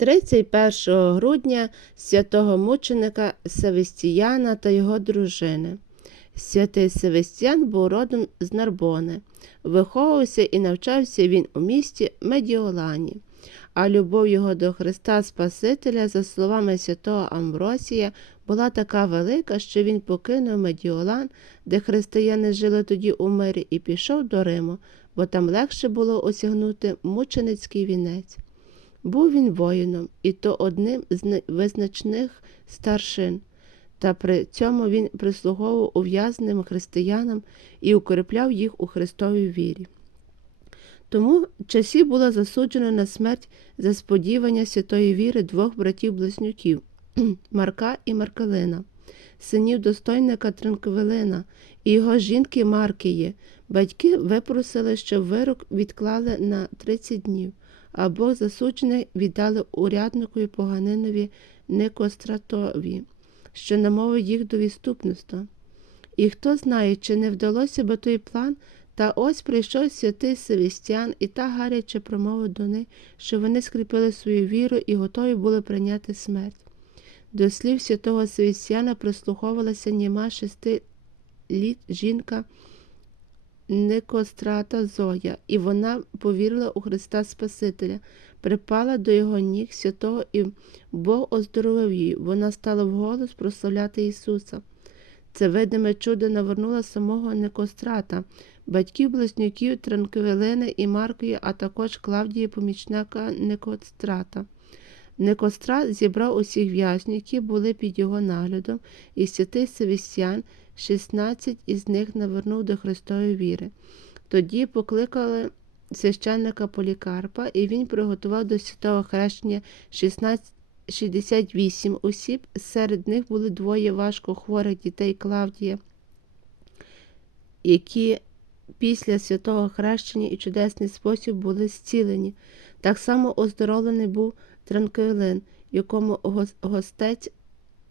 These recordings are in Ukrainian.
31 грудня святого мученика Севестіяна та його дружини. Святий Севестіян був родом з Нарбони. Виховувався і навчався він у місті Медіолані. А любов його до Христа Спасителя, за словами святого Амбросія, була така велика, що він покинув Медіолан, де християни жили тоді у мирі, і пішов до Риму, бо там легше було осягнути мученицький вінець. Був він воїном, і то одним з визначних старшин, та при цьому він прислуговував ув'язненим християнам і укріпляв їх у Христовій вірі. Тому часі було засуджено на смерть за сподівання святої віри двох братів-близнюків Марка і Маркелина, синів достойника Транквилина і його жінки Маркії. Батьки випросили, щоб вирок відклали на 30 днів, а Бог засуджених віддали урядникові поганинові Никостратові, що намовив їх до відступництва. І хто знає, чи не вдалося би той план, та ось прийшов святий Севістян і так гаряче промовив до них, що вони скріпили свою віру і готові були прийняти смерть. До слів святого Севістяна прислуховувалася німа шести літ жінка Никострата Зоя, і вона повірила у Христа Спасителя, припала до його ніг святого, і Бог оздоровив її. Вона стала вголос прославляти Ісуса. Це видиме чудо навернуло самого Никострата, батьків близнюків Транквилини і Маркої, а також Клавдії помічника Никострата. Никострат зібрав усіх в'язнів, які були під його наглядом, і святий Севістян, 16 із них навернув до Христової віри. Тоді покликали священника Полікарпа, і він приготував до святого хрещення 16 68 осіб, серед них були двоє важко хворих дітей Клавдія, які після святого хрещення і чудесний спосіб були зцілені. Так само оздоровлений був Транквилин, якому гостець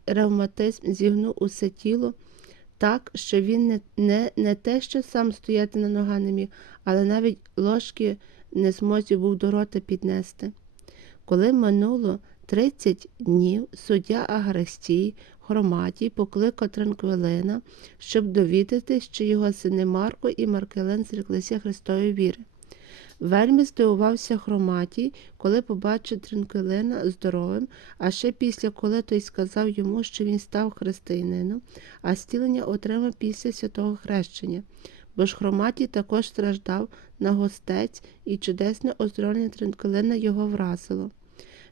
ревматизм зігнув усе тіло так, що він не, не, не те, що сам стояти на ногах не міг, але навіть ложки не змозі був до рота піднести. Коли минуло 30 днів, суддя Агрестій Хроматій покликав Транквилина, щоб довідатись, чи його сини Марко і Маркелен зреклися Христової віри. Вельми здивувався Хроматій, коли побачив Транквилина здоровим, а ще після, коли той сказав йому, що він став християнином, а зцілення отримав після святого хрещення. Бо ж Хроматій також страждав на гостець, і чудесне оздоровлення Транквилина його вразило.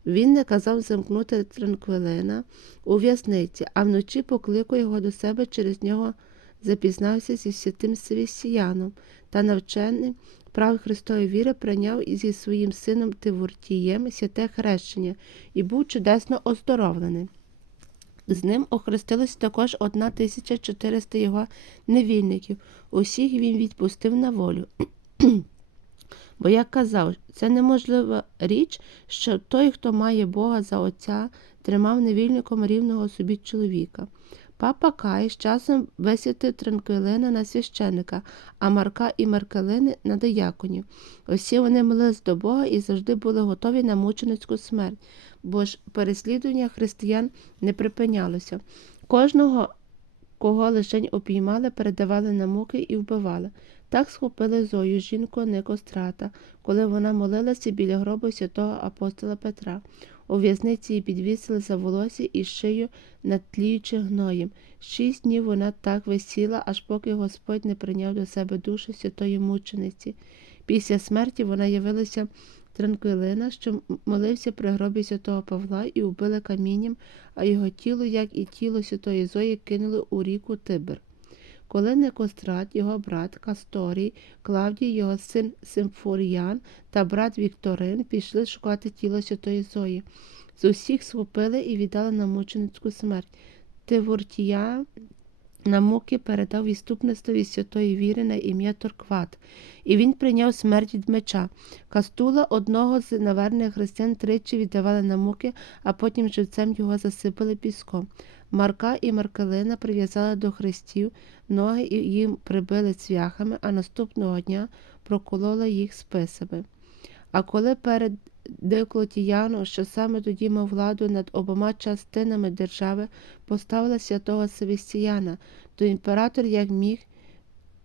Він наказав замкнути Транквилина у в'язниці, а вночі покликав його до себе через нього запізнався зі святим Севістіяном та навченим прав Христової віри прийняв зі своїм сином Тивуртієм святе хрещення і був чудесно оздоровлений. З ним охрестилось також 1400 його невільників. Усіх він відпустив на волю. Бо, як казав, це неможлива річ, що той, хто має Бога за Отця, тримав невільником рівного собі чоловіка. Папа Кай з часом висвятив Транквилина на священика, а Марка і Маркелини на дияконів. Усі вони молились до Бога і завжди були готові на мученицьку смерть, бо ж переслідування християн не припинялося. Кожного, кого лишень опіймали, передавали на муки і вбивали. Так схопили Зою, жінку Никострата, коли вона молилася біля гробу святого апостола Петра. У в'язниці її підвісили за волосся і шию над тліючи гноєм. Шість днів вона так висіла, аж поки Господь не прийняв до себе душу святої мучениці. Після смерті вона явилася Транквилина, що молився при гробі святого Павла і вбили камінням, а його тіло, як і тіло святої Зої, кинули у ріку Тибр. Коли Некострат, його брат Касторій, Клавдій, його син Симфоріян та брат Вікторин пішли шукати тіло святої Зої. З усіх схопили і віддали на мученицьку смерть. Тивортія на муки передав відступництвові святої віри на ім'я Торкват, і він прийняв смерть від меча. Кастула одного з наверних християн тричі віддавали на муки, а потім живцем його засипали піском. Марка і Маркелина прив'язали до хрестів, ноги їм прибили цвяхами, а наступного дня прокололи їх списами. А коли перед Деклотіяну, що саме тоді мав владу над обома частинами держави, поставила святого Севістіяна, то імператор, як міг,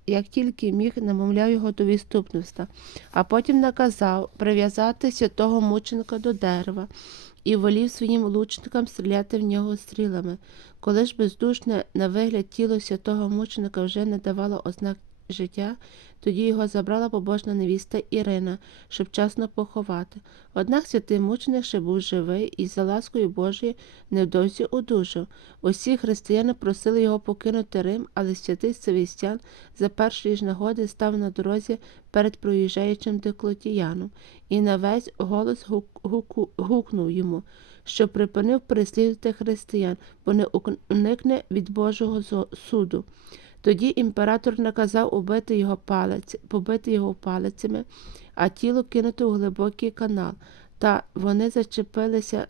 як тільки міг, намовляв його до відступництва, а потім наказав прив'язати святого мученика до дерева і волів своїм лучникам стріляти в нього стрілами. Коли ж бездушне на вигляд тіло святого мученика вже не давало ознак життя, тоді його забрала побожна невіста Ірина, щоб вчасно поховати. Однак святий мученик ще був живий і за ласкою Божою невдовзі одужав. Усі християни просили його покинути Рим, але святий Севістян за першої ж нагоди став на дорозі перед проїжджаючим деклотіяном і на весь голос гук- гукнув йому, що припинив переслідувати християн, бо не уникне від Божого суду. Тоді імператор наказав убити його палець, побити його палицями, а тіло кинути у глибокий канал. Та вони зачепилися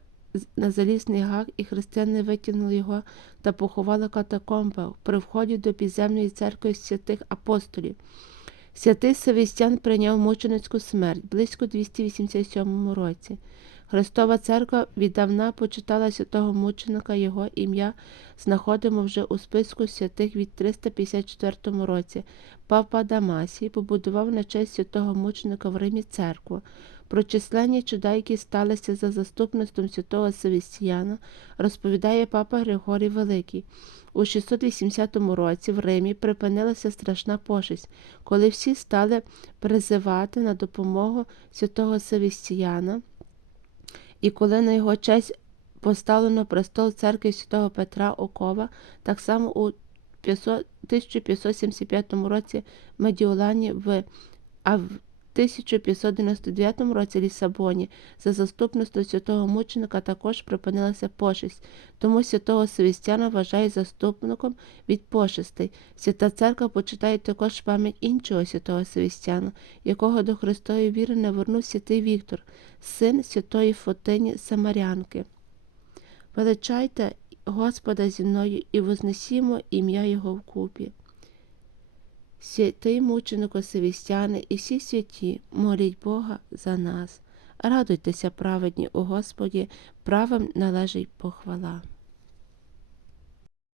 на залізний гак, і християни витягнули його та поховали катакомбах при вході до підземної церкви святих апостолів. Святий Севістян прийняв мученицьку смерть близько 287 році. Христова церква віддавна почитала святого мученика, його ім'я знаходимо вже у списку святих від 354 році. Папа Дамасій побудував на честь святого мученика в Римі церкву. Про численні чуда, сталися за заступництвом святого Севістіяна, розповідає папа Григорій Великий. У 680 році в Римі припинилася страшна пошесть, коли всі стали призивати на допомогу святого Севістіяна, і коли на його честь поставлено престол церкви святого Петра Окова, так само у 500 1575 році Медіолані, в, а в 1599 році Лісабоні за заступництво святого мученика також припинилася пошесть, тому святого Севістяна вважають заступником від пошестей. Свята церква почитає також пам'ять іншого святого Севістяна, якого до Христової віри навернув святий Віктор, син святої Фотині Самарянки. Величайте Господа зі мною і вознесімо ім'я Його вкупі. Святий мученику Севістяни і всі святі, моліть Бога за нас. Радуйтеся, праведні у Господі, правим належить похвала.